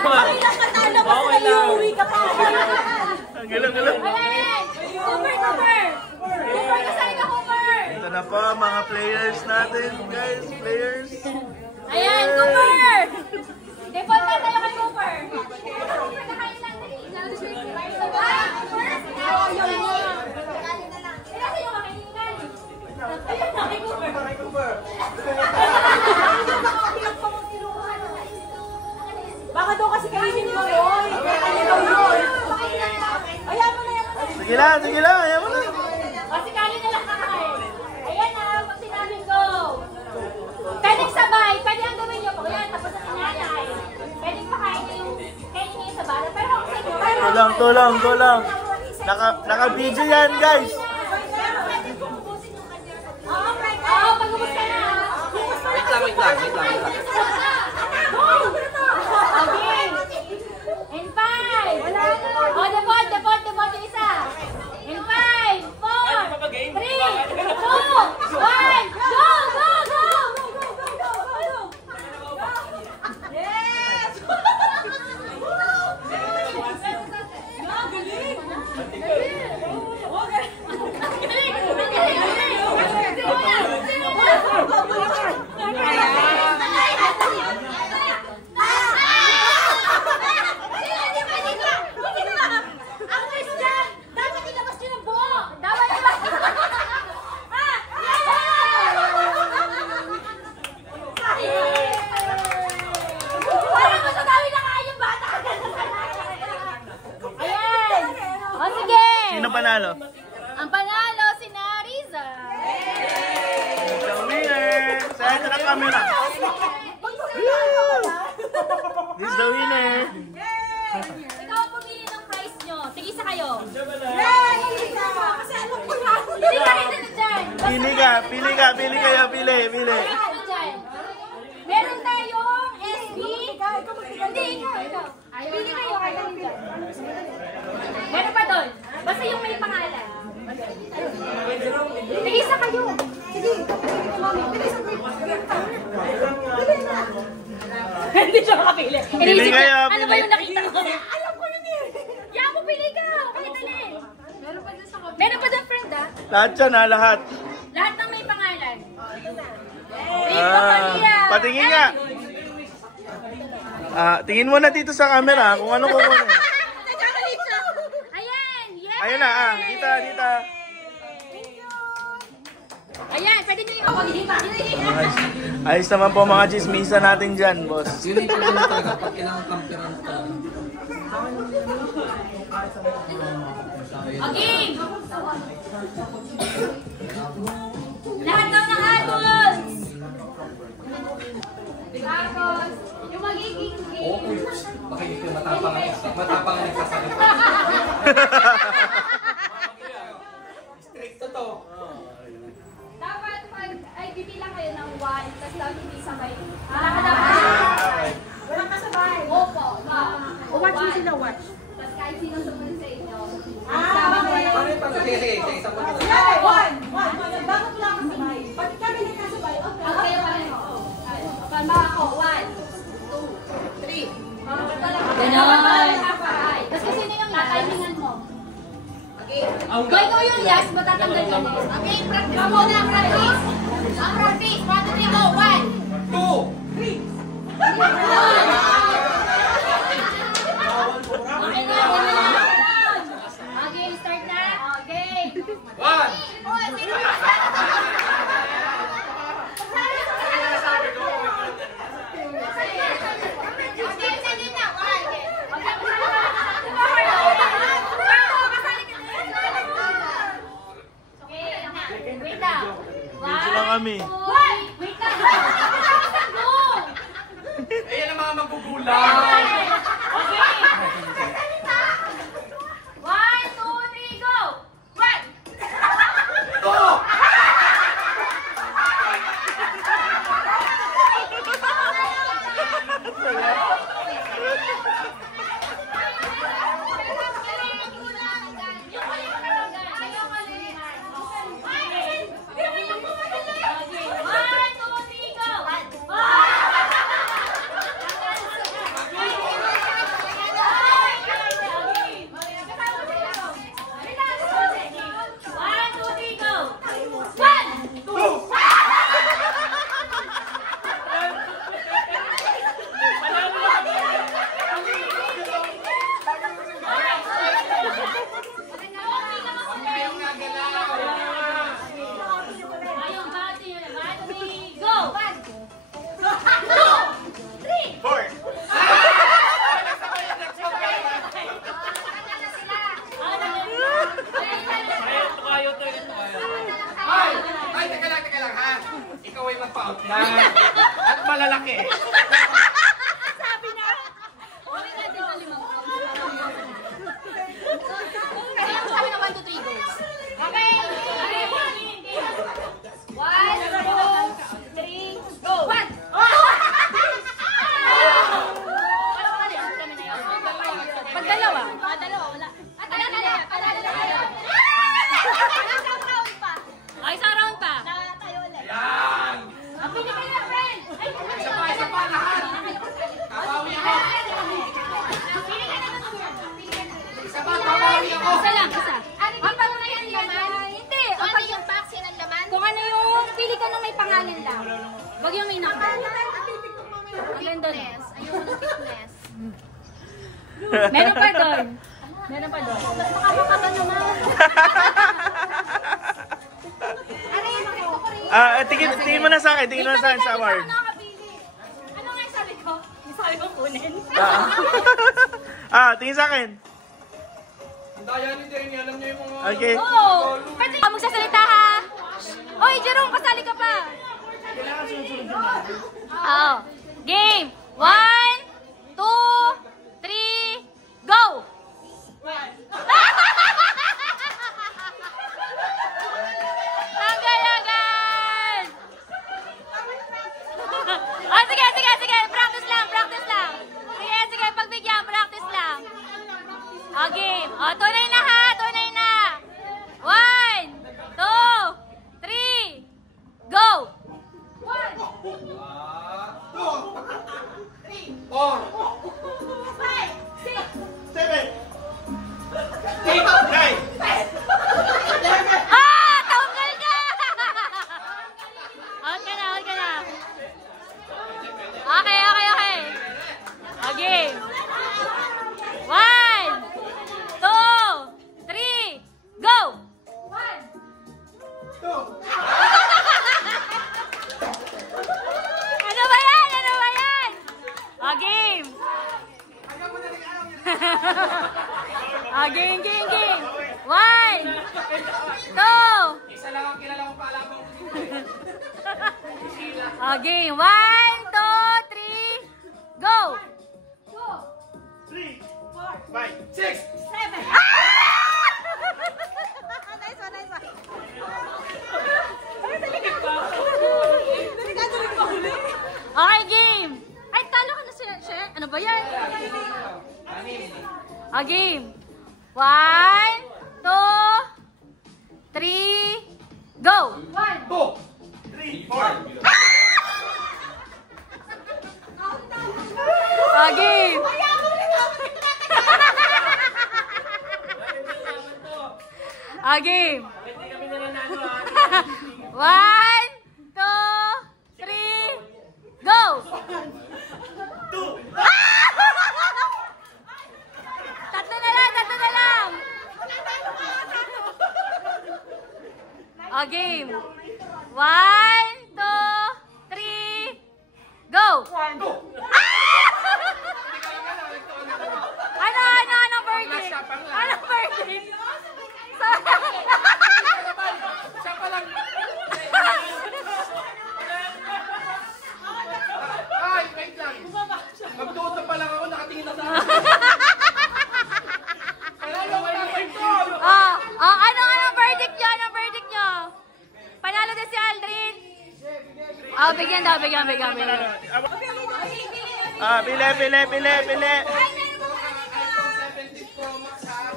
Pakilang matalo pa sila, iuwi ka pa. Ang galang. Ayan! Cooper! Cooper, kasali ka, Cooper! Ito na po mga players natin, guys. Players. Ayan, Cooper! Default na tayo kay Cooper. Cooper, nakain lang din. Baka daw kasi kainin mo yun. Ayaw mo na. Sige lang. Ayaw mo na. Kasi kanin na lang kakain. Ayan na, pag sinabing go. Pwedeng sabay. Pwede ang gawin nyo. Ayan, tapos ang inanay. Pwedeng pakain nyo yung kainin nyo sa bala. Pero ako sa inyo. Tulang. Naka-video yan, guys. Oo, pag-ubos ka na. Wait lang. Okay. In 5. Oh, depot yung isa. In 5, 4, 3, 2, 1, go! Yes! Sino panalo? Ang panalo si Nariza. The winner! Saan ito ng camera? He's the winner! Ikaw ang pumili ng prize nyo. Sige, isa kayo. Kasi alam ko na. Pili ka rin na dyan. Pili kayo. Meron tayong SB. Hindi, ikaw. Pili kayo dyan. Meron pa doon. Basta yung may pangalan. Sige, isa kayo. Sige. Hindi siya makapili. Pili kayo. Ano ba yung nakita ko? Alam ko yun eh. Kaya mo pili ka. Kahit alin. Meron pa doon, friend, ah. Lahat yan, lahat. Lahat ng may pangalan. Patingin nga. Tingin mo na dito sa camera kung ano kukunin. Ayan, yes! Ayun na, dita. Ayan, pwede nyo yung pag-hipa. Ayos naman po mga chismisa natin dyan, boss. Sino yung pagdala talaga pag kailangan kamperan ka? Okay! Lahat daw ng adults! Tapos, yung magiging game. Baka yung matapang ang nagsasalita. Strict to. Dapat pag ay bibilang kayo ng 1, tapos daw hindi sabay. Wala ka dapat. Walang kasabay. Opo. Watch mo sila, watch. Tapos kahit sino sumunod sa inyo. Sige, isang po. One. Bakit wala kasabay? Pag kami nagkasabay, okay. Okay, pareho. Pambawa ko, 1, 2, 3. Ganon. Tapos kasi sino yung timingan mo? Okay. Kung ikaw yung last, matatanggal ka na. Okay, practice muna, practice. Ang practice, 1, 2, 3, go, 1, 2, 3. Okay na, okay, start na. Okay. 1. Wait lang. Dito lang kami. Wait lang. Ayan ang mga magugulang. Okay. 1, 2, 3, go! 1! Go! Sabi na. Okay na din sa limang round. Kaya ko sabi na 1, 2, 3 goes. Okay. 1, 2, 3, go. 1. Pag dalawa. Dalawa, wala. Dalawa. Isang round pa. Ay, isang round pa. Tayo ulit. Yan! Ang pinigay na, friend. Isa pa, lahat! Kabawi ako! Isa pa, kabawi ako! Isa lang, isa. Ang pangalan laman? Hindi. Ano yung vaccine ang laman? Kung ano yung pili ka ng may pangalan lang. Wag yung may number. Ang ganda nun. Ayoko ng fitness. Meron pa doon. Meron pa doon. Makakaba ka naman. Ano yung gusto ko rin? Tingin mo na sa akin. Tingin mo na sa akin sa award. Ano nga yung sabi ko? Yung sabi ko kunin. Tingin sa akin. Ang daya ni Denny, alam niyo yung mga... Okay. Oo. Pwede ka magsasalita ha. Oy, Jerome, kasali ka pa. Oo. Game. 1, 2, 3, go! Tanggal agad! Sige. Practice lang. Sige, pagbigyan, practice lang. Game. Tunay na ha, tunay na. 1, 2, 3, go! 4, 7, 8, 9. Tanggal ka! Out ka na. Okay. Game. 1, 2, 3, go! 2. Ano ba yan? Game. Game. 1, 2. Isa lang ang kilala ko paalabang ko dito. Game. 1, 2, 3, go! 3, 4, 5, 6. Nice one. Okay, game. Ay, talo ka na siya. Ano ba yan? Game. 1, 2, 3, go! 2, 3, 4. Game. Game. 1, 2, 3, go! 2. Tatlo na lang. Game. 1, 2, 3, go! Anong verdict? Anong verdict? Siya pa lang. Ay, wait lang. Magtuto pa lang ako, nakatingin na sa akin. Kailangan ko na ito. Anong verdict nyo? Panalo din si Aldrin. Bigyan daw. Pili. iPhone 17 Pro Max ha.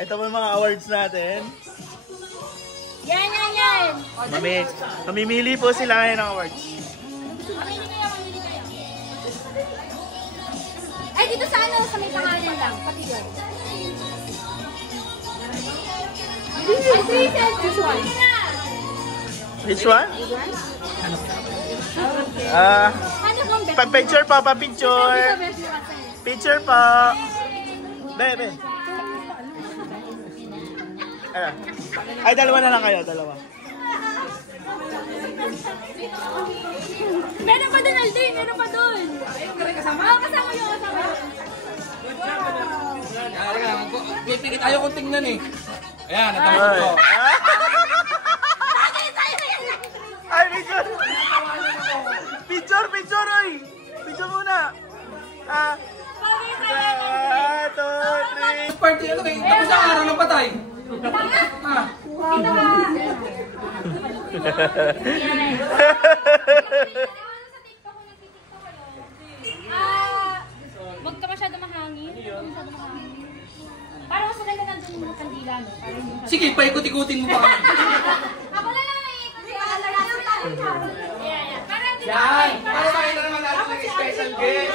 Ito po yung mga awards natin. Yan. Mamimili po sila ngayon ng awards. Mamili kayo. Ay, dito sa may pangalan lang. Pati yun. Ay, 3 cents. This one. Which one? Ano bang bet? Pa-picture po, pa-picture. Picture po. Bebe. Ay, dalawa na lang kayo, dalawa. Meron pa doon, Aldrin. Meron pa doon. Kasama yun. Pipikit ayaw kong tingnan eh. Ayan, natawag ko. Ay, picture! Picture! Picture, picture, oy! Picture muna. 1, 2, 3. Party ano kayo? Tapos na araw ng patay. Ah. Dito ka. Huwag ka masyado mahangin. Para mas maganda nandun yung kandila, no? Para hindi masyado- Sige, paikot-ikutin mo pa kami. Ako na lang naiikot siya. Yeah. Para hindi Yan! Para makita naman natin ng special guest.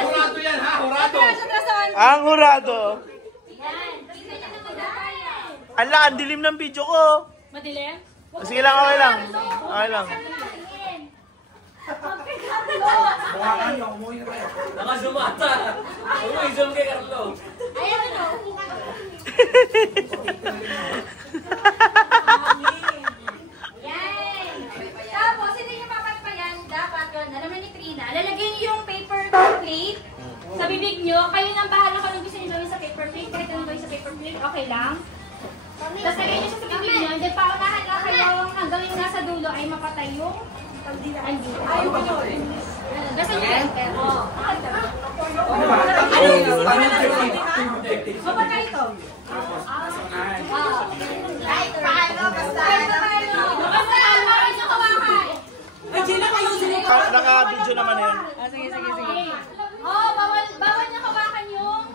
Hurado yan ha, hurado. Ang hurado. Yan. Tingnan niyo naman dapat. Ala, ang dilim ng video ko. Madilim? Sige lang, okay lang. Okay lang. Bukakan niyo, umuwi na tayo. Nakasumata! Umuwi, zoom kay Carlo. Ayan o. Yan. Tapos, hindi nyo papatpayan. Dapat yun. Alam na ni Trina. Lalagyan niyo yung paper plate sa bibig nyo. Kayo nang bahala kung anong gusto nyo gawin sa paper plate. Kahit anong gawin sa paper plate, okay lang. Tapos lagyan nyo siya sa bibig nyo. Then paunahan lang kayo hanggang yung nasa dulo ay mapatay yung andito. Ayaw ko yun. Basta nyo enter. Mapatay ito. Kahit paano, basta. Basta lang, bakit nyo kawakan? Naka-video naman na yun. Oo, bawal nyo kawakan yung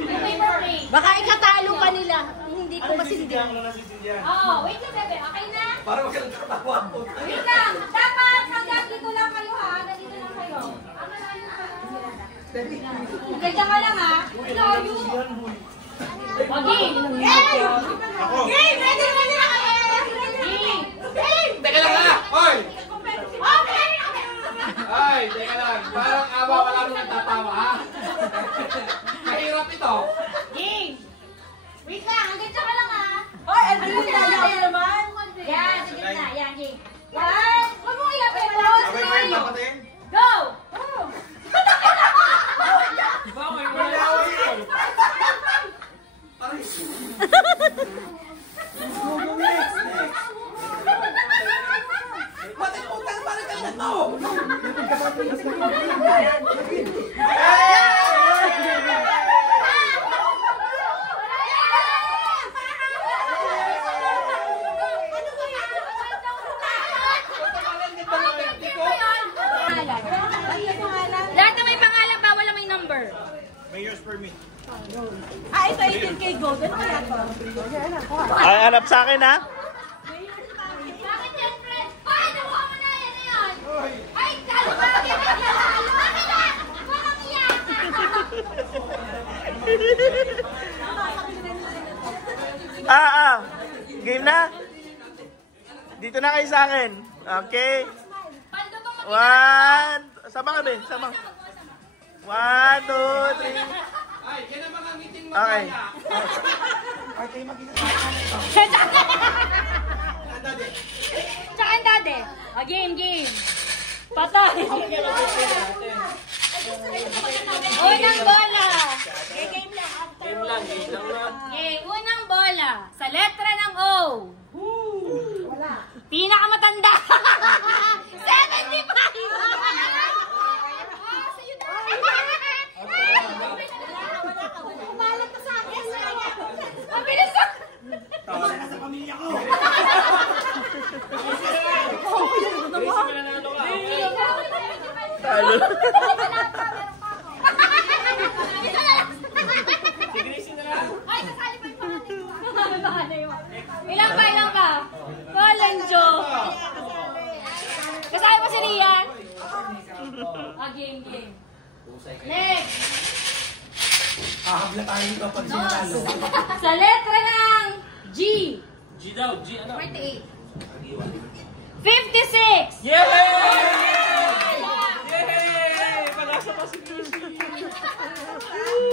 paper plate. Baka ikatalo pa nila. Hindi ko masindi. Oo, wait lang, bebe. Okay na? Para magkakatawa po. Wait lang. Dapat hanggang dito lang kayo, ha? Nandito lang kayo. Ang malayo ka. Ganda ka lang, ha? Layo. Okay. Game! Ready na kayo! Game! Teka lang ha! Hoy! Okay! Ay, teka lang. Parang awa wala nung nagtatawa ha? Mahirap ito. Game! Wait lang, hanggang dyan ka lang, ha? Ay, ang dito naman. Yan, sige na. Yan, game. One! Huwag mong ilapin mo. Three! Go! Matiputan pa rin kayo na to! Lahat na may pangalan, bawal na may number. Mayor's permit. Ah, ito 18K gold. Ano kaya to? Ay, hanap sa akin ha. Bakit yan, friend? Ay, nakuha mo na yan, yan. Ay, kalo ba? Bakit na? Bakit iyak? Game na? Dito na kayo sa akin. Okay. Paldo tong One. Sama kami. Sama. 1, 2, 3. Ay, yan ang mga meeting mo. Okay. Tsaka ang dade. O, game. Patay. Unang bola. Game lang na. Okay, unang bola. Sa letra ng O. Pinakamatanda. 75! Sa'yo na. Umalat ka sa akin. Mabilis na. Talo. Ay, kasali pa yung pangalan ko. Ilan pa? Valenjo. Kasali pa si Rian? Game. Next. Hahabla tayo dito pag sinatalo. Sa letra ng G. G daw, G ano? 48. 56. Yay!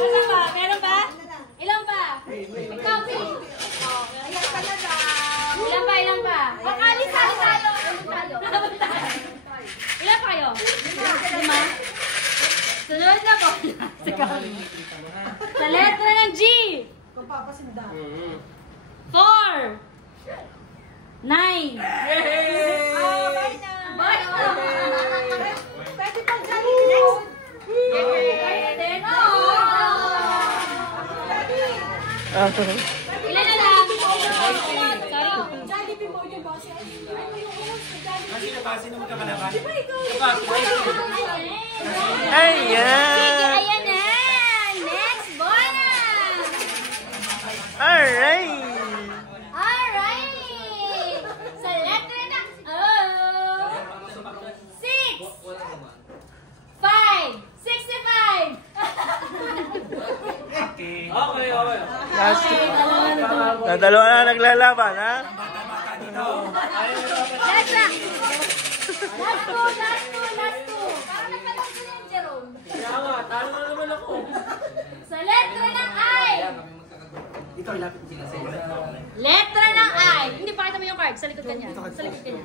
Ano ba? Meron ba? Ilan pa? Ikaw, Pink. Ilan pa? Alis, talo. Ilan pa kayo? 5? Sunod na po. Sa letra ng G. 4, 9. Yay! Bye na. Pwede pang Jollibee next. Pwede na. Ilan na lang? Sorry. Jollibee mo yung boss. Kasi nabasi naman ka malaban. Ayan! Sige, ayan na. Next bonus. Alright! Alright. Sa letter na. 6. 5. 65. Okay. Last dalawa na naglalaban, ha? Last na. Last two. Parang nagpatak ko na yung Jerome. Kaya nga, talo na naman ako. Sa letra ng I. Letra ng I. Hindi, pakita mo yung card. Sa likod ka niya. Sa likod ka niya.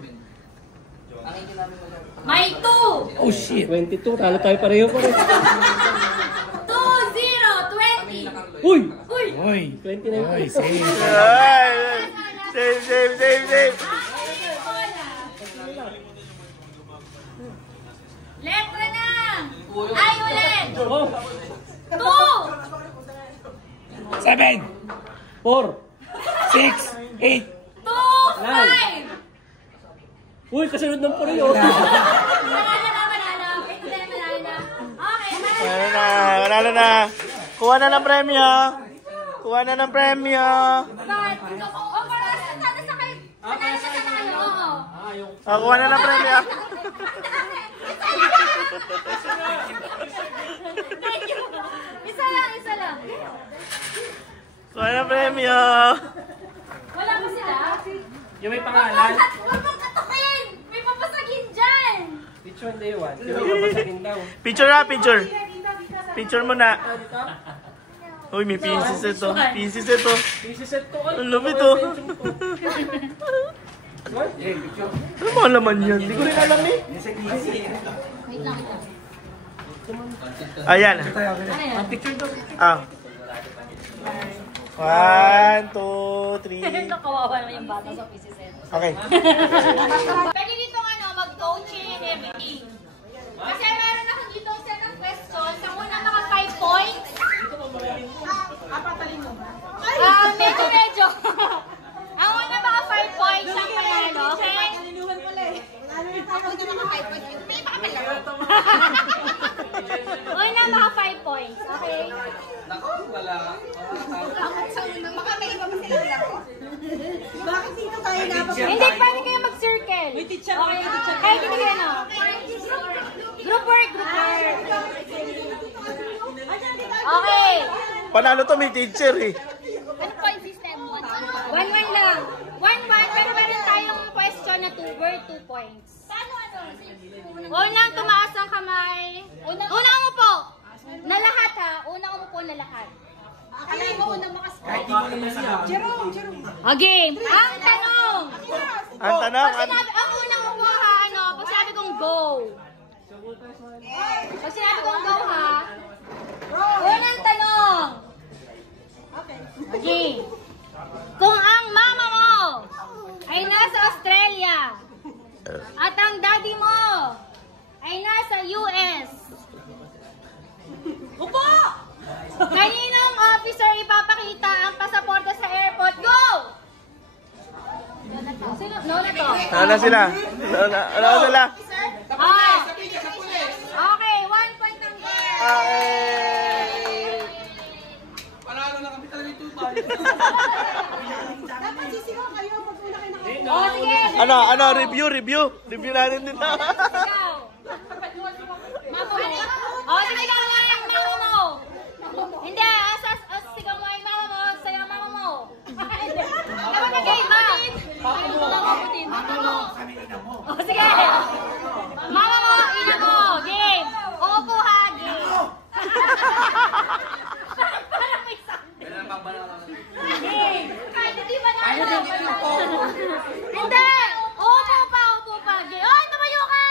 May 2. Oh shit! 22, talo tayo pareho pa rin. 2, 0, 20. Uy! Uy. 20 na yun. Ay, save, save. Letra ng I ulit. Oh! 2. 7! 4! 6! 8! 2, 5. Uy, kasunod ng pareho. Manalo. Okay, Manalo na. Kuha na ng premyo. Kuha na ng premyo. Isa lang. Kuha na ng premyo. Wala ba sila? Yung may pangalan. Huwag mong katukin! May papasagin dyan! Which one do you want? Yung may papasagin daw. Picture na, picture. Picture mo na. Uy, may pieces ito. Isiset ko. Ang lupit ito. Ano mga laman yan? Hindi ko rin alam eh. Wait lang. Ayan. Ano yan? Picture daw. Ah. 1, 2, 3. Kawawa naman yung bata sa PC set. Okay. Pwede dito mag-coaching and everything. Kasi meron akong dito set of questions. Ang unang mga 5 points. Patalin mo ba? Medyo. Ang unang mga 5 points ang panalo, okay? Palinuhan pala eh. Lalo na tayo na mga 5 points. May pakapalaw. Unang mga 5 points, okay? Nako, wala. Baka may iba pa silang laro. Bakit dito tayo napapagod? Hindi, pwede kayo mag-circle. May teacher. Okay, kahit hindi kayo, no? Group work. Okay. Panalo to, may teacher eh. Ano po yung system? 1-1 lang. 1-1, pero meron tayong question na 2 points. Unang tumaas ang kamay. Unang umupo. Na lahat ha. Unang umupo na lahat. Alay mo unang makasakay. Jerome. O game. Ang tanong. Ang unang umupo ha, pag sabi kong go. Pag sinabi kong go ha. Unang tanong. Okay. Kung ang mama mo ay nasa Australia at ang daddy mo ay nasa US, upo! Kaninong officer ipapakita ang pasaporte sa airport? Go! No na to. Ano sila? Okay, 1 point ng girl. Panalo na kami talaga yung tubal. Dapat sisigaw kayo pag una kayo nakapagod. Ano, review natin din na. Sigaw. Sige lang, mama mo. Hindi, sigaw mo ay mama mo, sayo mama mo. Dapat may game ba? Sige. Mama mo, ina mo, game. Opo ha, game. Parang may sound. Game. Kahit hindi ba na? Hindi. Upo pa, game. Oy, tumayo ka.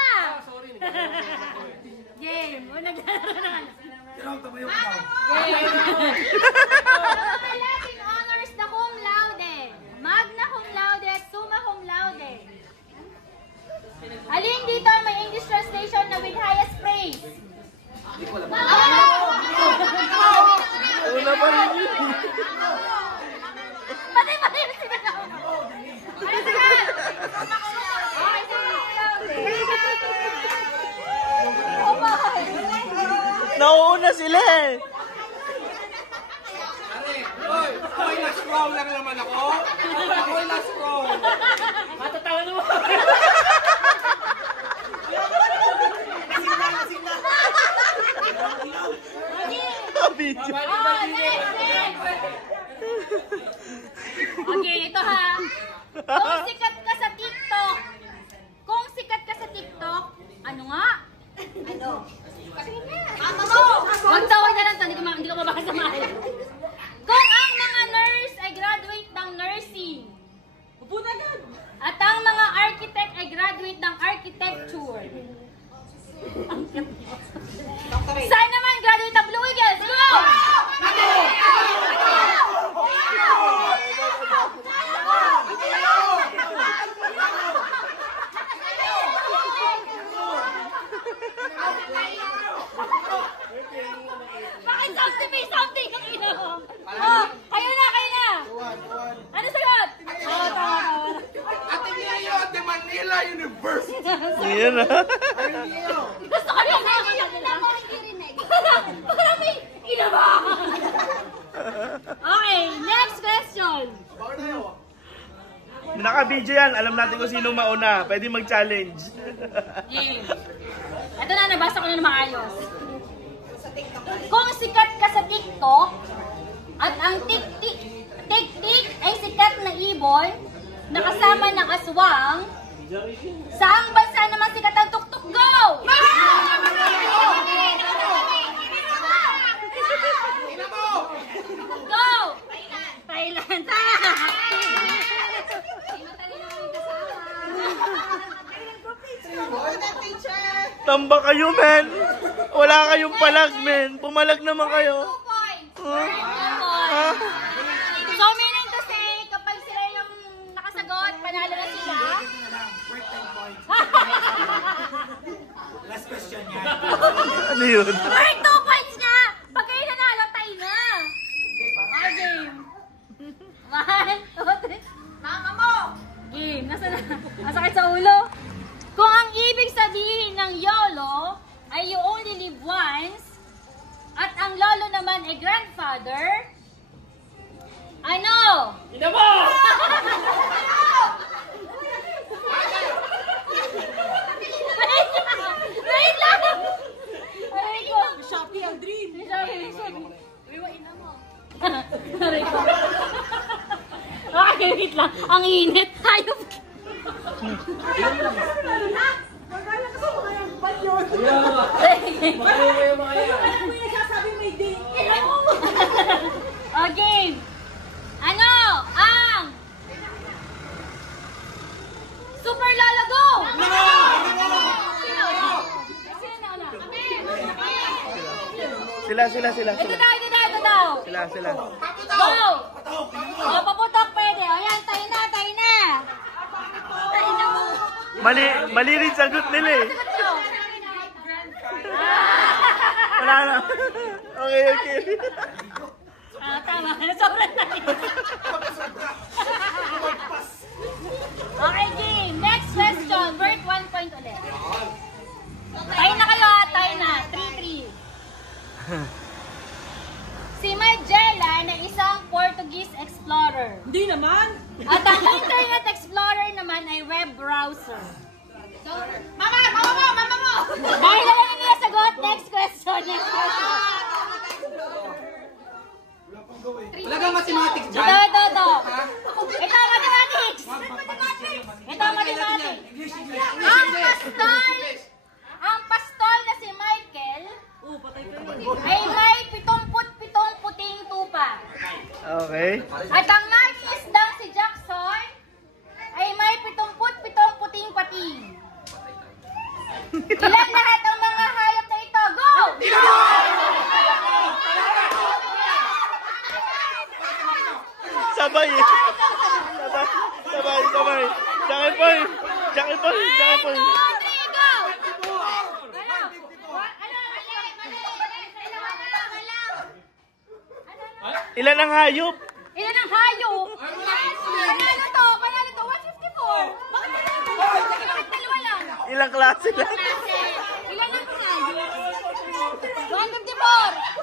sila eh. Oy, ako'y last row lang naman ako. Ako'y last row. Matatawa naman. Video. Okay, ito ha. Kung sikat ka sa TikTok, ano nga? Ano? Mama mo! Wag na lang to, hindi ko mabasa mahal. Kung ang mga nurse ay graduate ng nursing, at ang mga architect ay graduate ng architecture, saan naman graduate ng Blue Eagles? Go! Bakit something? Kanina. Oh, kayo na. Ano sagot? Oh, tama. Ate Leo de Manila University. Yan ah. Gusto ko na para may inabahan. Okay, next question. Naka-video yan. Alam natin kung sino mauna. Pwede mag-challenge. Ito na, nabasa ko na maayos. Kung sikat ka sa TikTok, at ang tik-tik ay sikat na ibon, na kasama ng aswang, saang bansa naman sikat ang tuktok? Go! Go! Thailand! Tamba kayo, men. Wala kayong palag, men. Pumalag naman kayo. 2 points. Ah. So, meaning to say, kapag sila yung nakasagot, panalo na sila. Last question yan. Ano yun? Or 2 points nga! Pag kayo nanalo, tayo na. Okay, game. 1, 2, 3. Mama mo! Game. Nasaan na? Masakit sa ulo. Kung ang ibig sabihin ng YOLO ay you only live once, at ang lolo naman ay grandfather, ano? Ina mo! Wait lang! Aray ko! Shopee ang dream. Shopee. Wiwain na mo. Aray ko. Okay, wait lang. Ang init. Hayop. Magkala ka sa mga yung bad yun. Makaya yung mga yan. Alam mo yung nagsasabi may ding. Okay. Ano? Ang Super Lolo Go! Sino na? Sila. Ito daw. Sila. Go! O, paputok pwede. O yan, tayo na. Tayo na mo. Mali rin sagot nila eh. Sagot nyo. Wala na. Okay. Tama. Sobrang tayo. Okay, game. Next question. Worth 1 point ulit. Tayo na kayo ha. Tayo na. 3-3. Si Magellan ay isang Portuguese explorer. Hindi naman. At ang Internet Explorer naman ay web browser. Mama mo! Dahil na lang nila sagot. Next question. Wala kang mathematics dyan. Ito. Ito, mathematics. Ang pastol na si Michael ay may 77 puting tupa. Okay. At ang mangingisdang si Jackson ay may 77 puting pating. Ilan lahat ang mga hayop na ito? Go! Sabay. Jackie Boy. Ilan ang hayop? Ilan ang hayop? Panalo to, 154. Bakit dalawa lang? Ilang klase lang? Ilan ang hayop? 154.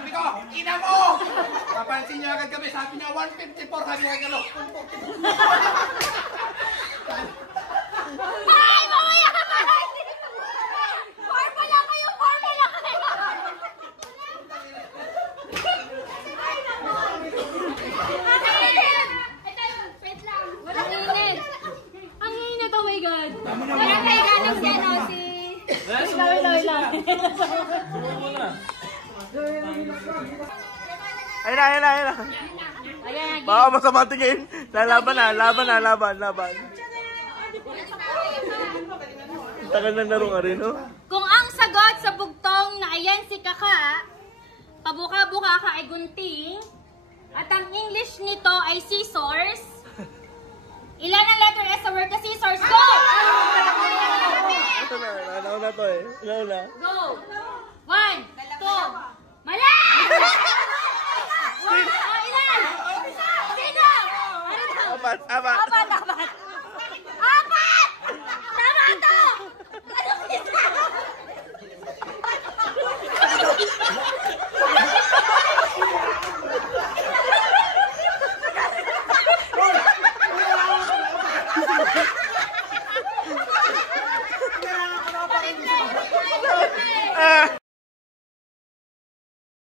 Sabi ko, ina mo! Papansin niyo agad kami, sabi niya 154, sabi niya gano'n. Ay, mamaya ka pa! Formula kayo! Formula kayo! Wait lang. Ang init. Ang init, oh my God. Walang kaiga ng gano si... Wait lang. Ayun na, ayun na, ayun na. Ayan, Baka masama tingin. Laban na, laban na, laban, laban. Tagal na laro ka rin, no? kung ang sagot sa bugtong na ayan si Kaka, pabuka-buka ka ay gunting, at ang English nito ay scissors, ilan ang letter S sa word na scissors? Go! Ito na, nauna to eh. Nauna. Go! 1, 2,